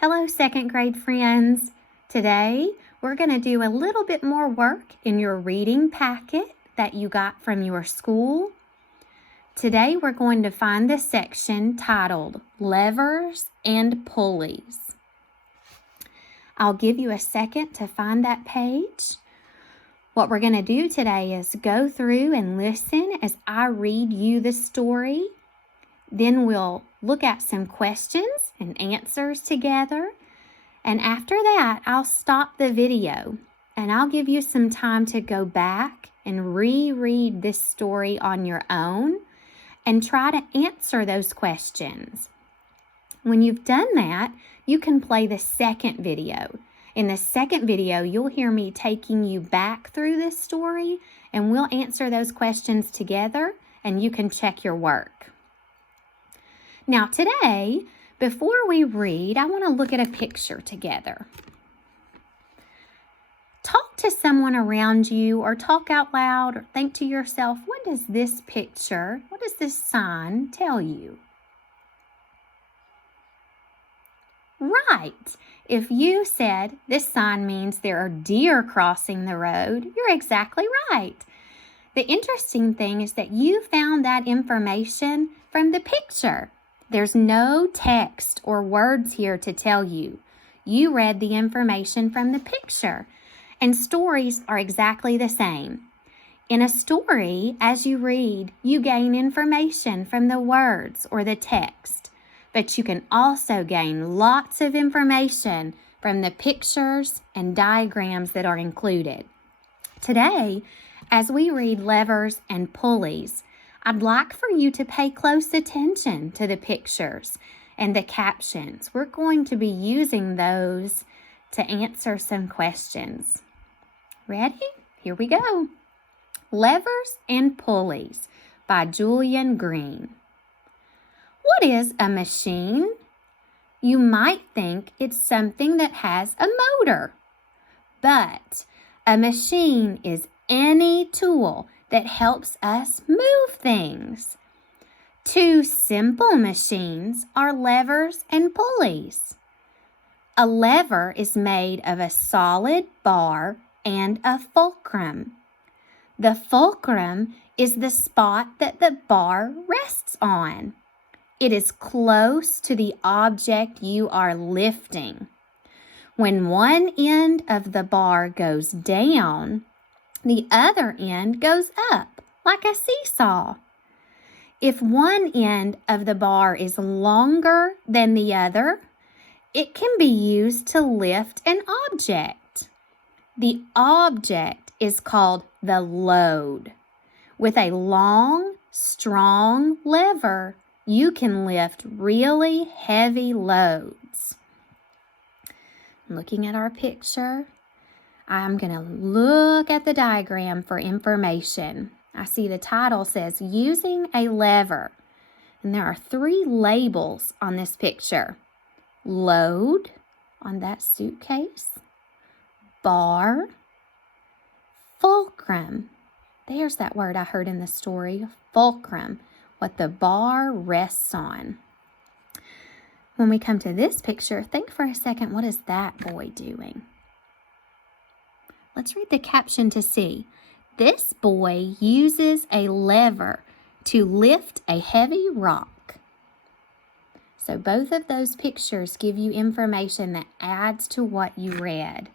Hello, second grade friends. Today, we're going to do a little bit more work in your reading packet that you got from your school. Today, we're going to find the section titled Levers and Pulleys. I'll give you a second to find that page. What we're going to do today is go through and listen as I read you the story. Then we'll look at some questions and answers together. And after that, I'll stop the video and I'll give you some time to go back and reread this story on your own and try to answer those questions. When you've done that, you can play the second video. In the second video, you'll hear me taking you back through this story and we'll answer those questions together and you can check your work. Now today, before we read, I want to look at a picture together. Talk to someone around you or talk out loud or think to yourself, what does this picture, what does this sign tell you? Right. If you said this sign means there are deer crossing the road, you're exactly right. The interesting thing is that you found that information from the picture. There's no text or words here to tell you. You read the information from the picture. And stories are exactly the same. In a story, as you read, you gain information from the words or the text. But you can also gain lots of information from the pictures and diagrams that are included. Today, as we read Levers and Pulleys, I'd like for you to pay close attention to the pictures and the captions. We're going to be using those to answer some questions. Ready? Here we go. Levers and Pulleys by Julian Green. What is a machine? You might think it's something that has a motor, but a machine is any tool that helps us move things. Two simple machines are levers and pulleys. A lever is made of a solid bar and a fulcrum. The fulcrum is the spot that the bar rests on. It is close to the object you are lifting. When one end of the bar goes down, the other end goes up, like a seesaw. If one end of the bar is longer than the other, it can be used to lift an object. The object is called the load. With a long, strong lever, you can lift really heavy loads. Looking at our picture, I'm going to look at the diagram for information. I see the title says using a lever. And there are 3 labels on this picture. Load on that suitcase. Bar. Fulcrum. There's that word I heard in the story. Fulcrum. What the bar rests on. When we come to this picture, think for a second, what is that boy doing? Let's read the caption to see. This boy uses a lever to lift a heavy rock. So both of those pictures give you information that adds to what you read.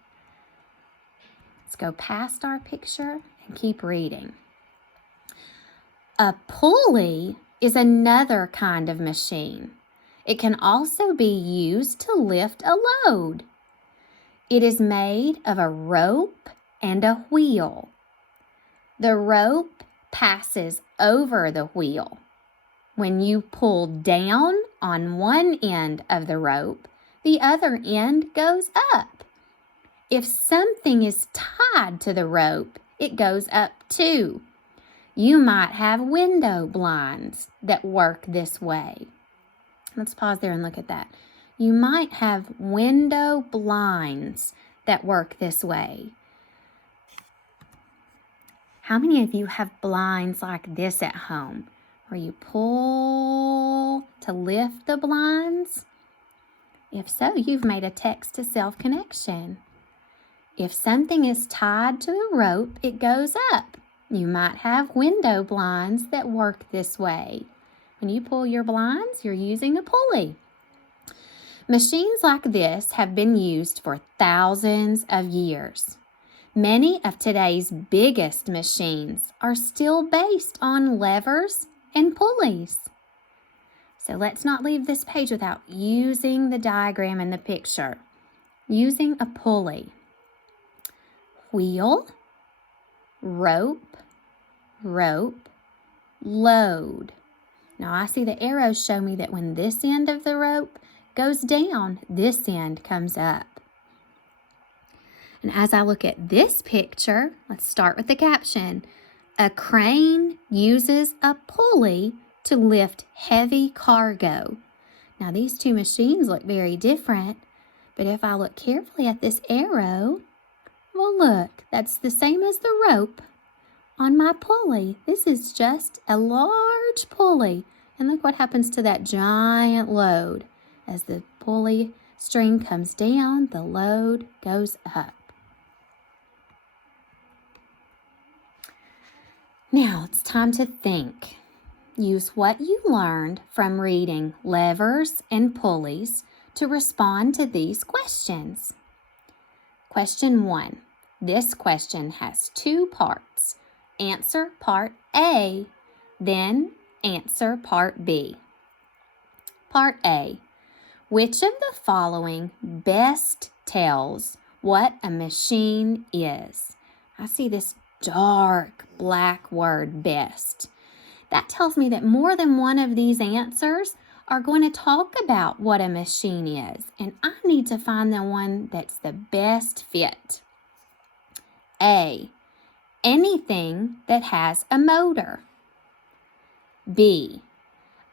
Let's go past our picture and keep reading. A pulley is another kind of machine. It can also be used to lift a load. It is made of a rope and a wheel. The rope passes over the wheel. When you pull down on one end of the rope, the other end goes up. If something is tied to the rope, it goes up too. You might have window blinds that work this way. Let's pause there and look at that. You might have window blinds that work this way. How many of you have blinds like this at home, where you pull to lift the blinds? If so, you've made a text-to-self connection. If something is tied to a rope, it goes up. You might have window blinds that work this way. When you pull your blinds, you're using a pulley. Machines like this have been used for thousands of years. Many of today's biggest machines are still based on levers and pulleys. So let's not leave this page without using the diagram in the picture. Using a pulley. Wheel, rope, rope, load. Now I see the arrows show me that when this end of the rope goes down, this end comes up. And as I look at this picture, let's start with the caption. A crane uses a pulley to lift heavy cargo. Now these two machines look very different, but if I look carefully at this arrow, well look, that's the same as the rope on my pulley. This is just a large pulley. And look what happens to that giant load. As the pulley string comes down, the load goes up. Now it's time to think. Use what you learned from reading levers and pulleys to respond to these questions. Question 1. This question has 2 parts. Answer part A, then answer part B. Part A. Which of the following best tells what a machine is? I see this dark black word, best. That tells me that more than one of these answers are going to talk about what a machine is, and I need to find the one that's the best fit. A. Anything that has a motor. B.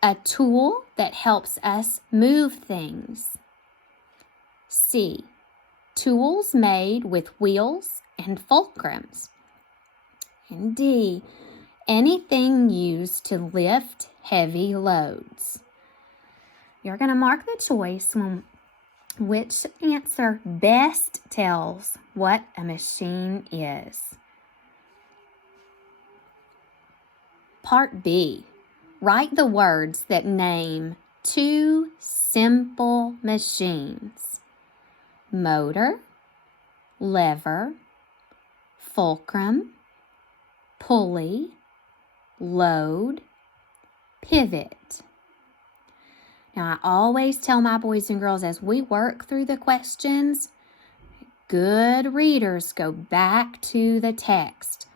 A tool that helps us move things. C. Tools made with wheels and fulcrums. And D. Anything used to lift heavy loads. You're going to mark the choice which answer best tells what a machine is. Part B. Write the words that name 2 simple machines. Motor, lever, fulcrum, pulley, load, pivot. Now, I always tell my boys and girls as we work through the questions, good readers go back to the text.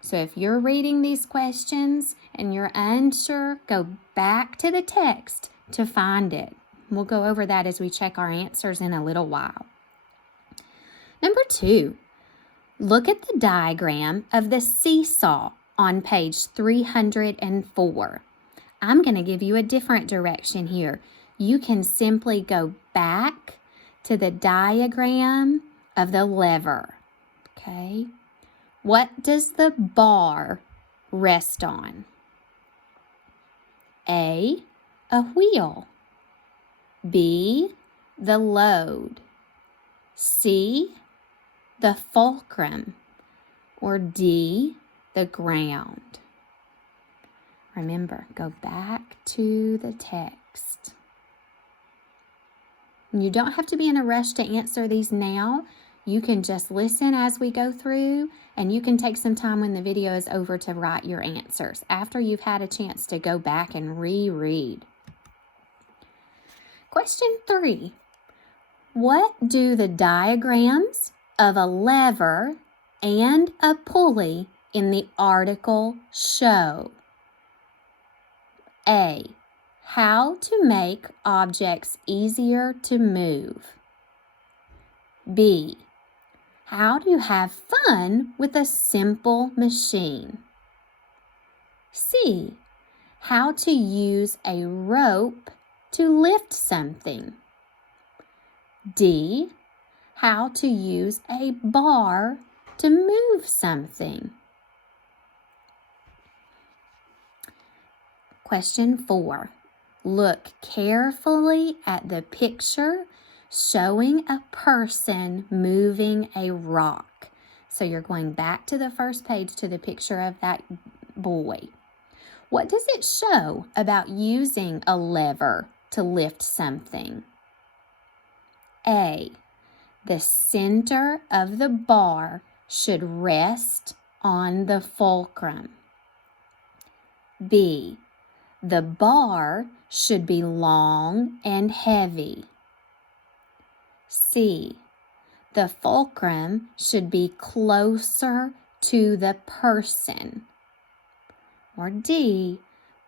So if you're reading these questions and you're unsure, go back to the text to find it. We'll go over that as we check our answers in a little while. Number 2, look at the diagram of the seesaw on page 304. I'm going to give you a different direction here. You can simply go back to the diagram of the lever. Okay? What does the bar rest on? A wheel. B, the load. C, the fulcrum. Or D, the ground. Remember, go back to the text. You don't have to be in a rush to answer these now. You can just listen as we go through, and you can take some time when the video is over to write your answers after you've had a chance to go back and reread. Question 3. What do the diagrams of a lever and a pulley in the article show? A. How to make objects easier to move. B. How to have fun with a simple machine. C. How to use a rope to lift something. D. How to use a bar to move something. Question 4. Look carefully at the picture showing a person moving a rock. So you're going back to the first page to the picture of that boy. What does it show about using a lever to lift something? A, the center of the bar should rest on the fulcrum. B, the bar should be long and heavy. C, the fulcrum should be closer to the person. Or D,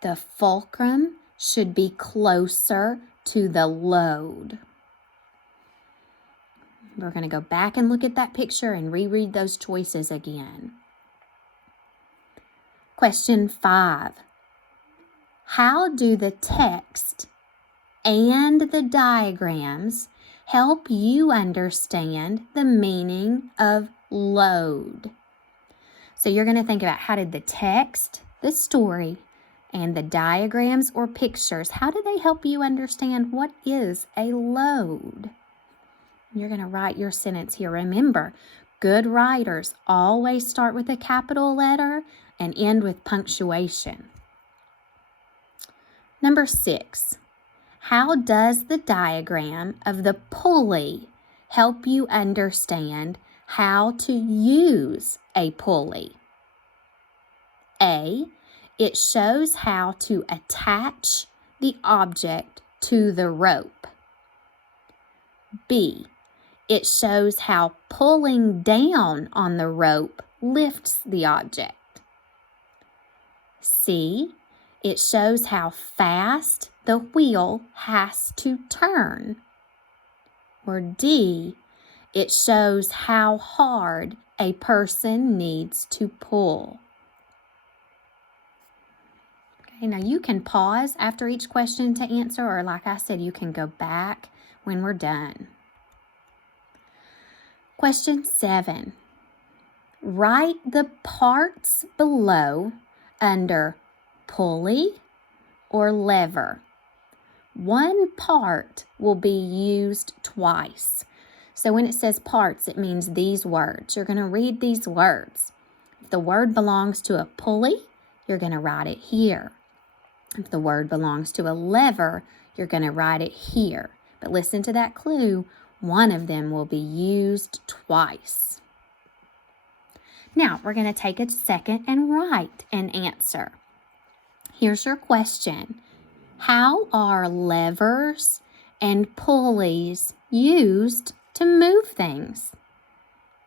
the fulcrum should be closer to the load. We're going to go back and look at that picture and reread those choices again. Question 5. How do the text and the diagrams help you understand the meaning of load? So you're going to think about, how did the text, the story, and the diagrams or pictures, how do they help you understand what is a load? You're going to write your sentence here. Remember, good writers always start with a capital letter and end with punctuation. Number 6, how does the diagram of the pulley help you understand how to use a pulley? A, it shows how to attach the object to the rope. B, it shows how pulling down on the rope lifts the object. C, it shows how fast the wheel has to turn. Or D, it shows how hard a person needs to pull. Okay, now you can pause after each question to answer, or like I said, you can go back when we're done. Question 7. Write the parts below under pulley or lever. One part will be used twice. So when it says parts, it means these words. You're going to read these words. If the word belongs to a pulley, you're going to write it here. If the word belongs to a lever, you're going to write it here. But listen to that clue. One of them will be used twice. Now, we're going to take a second and write an answer. Here's your question. How are levers and pulleys used to move things?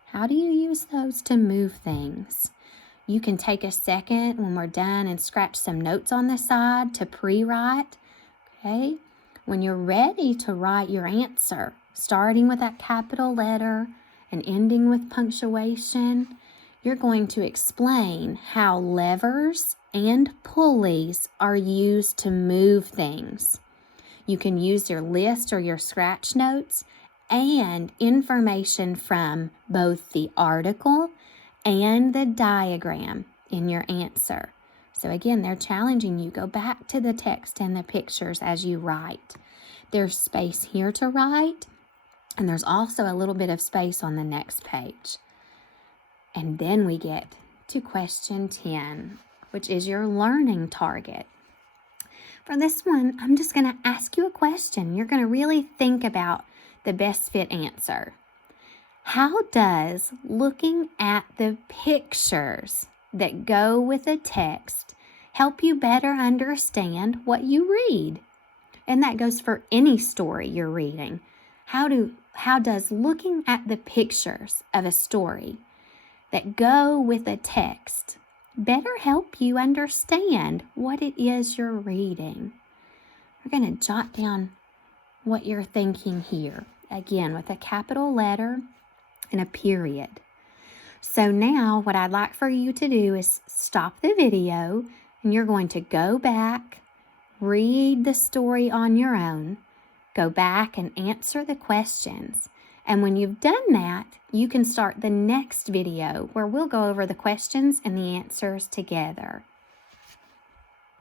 How do you use those to move things? You can take a second when we're done and scratch some notes on the side to pre-write. Okay? When you're ready to write your answer, starting with that capital letter and ending with punctuation, you're going to explain how levers and pulleys are used to move things. You can use your list or your scratch notes and information from both the article and the diagram in your answer. So again, they're challenging you. Go back to the text and the pictures as you write. There's space here to write, and there's also a little bit of space on the next page. And then we get to question 10, which is your learning target. For this one, I'm just going to ask you a question. You're going to really think about the best fit answer. How does looking at the pictures that go with the text help you better understand what you read? And that goes for any story you're reading. How does looking at the pictures of a story that go with the text better help you understand what it is you're reading? We're going to jot down what you're thinking here, again, with a capital letter and a period. So now what I'd like for you to do is stop the video, and you're going to go back, read the story on your own, go back and answer the questions. And when you've done that, you can start the next video where we'll go over the questions and the answers together.